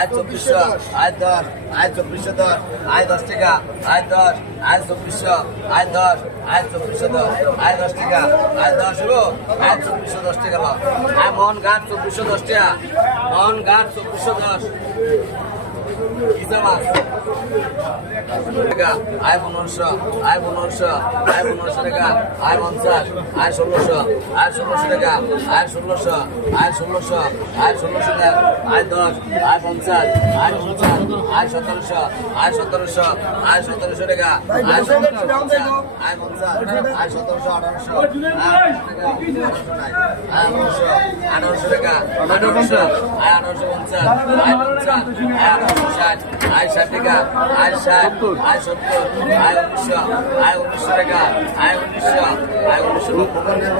আয় 2400 আয় 10 আয় 2410 আয় 10 টাকা আয় 10 আয় 2400 আয় 10 আয় 2410 আয় 10 টাকা আয় 10 হবো আয় 2410 টাকা লো আয় মন গাছ 2410 টাকা মন গাছ 2410 কিসা মাছ টাকা আয় 1500 আয় 1500 আয় 1500 টাকা আয় 50 আয় 1600 আয় 1600 টাকা আয় 1600 আয় 1600 আয় 1600 টাকা আয় 10 আয় 50 আয় 50 আয় 1700 আয় 1700 আয় 1700 টাকা আয় 1700 আয় 50 আয় 1700 1800 আয় 1800 টাকা 1800 আয় 1850 আয় 50 আয় 1860 আয় 60 টাকা আয় 60 আয় 70 আয় 1900 আয় 1900 টাকা আয় 1900 আয় 1900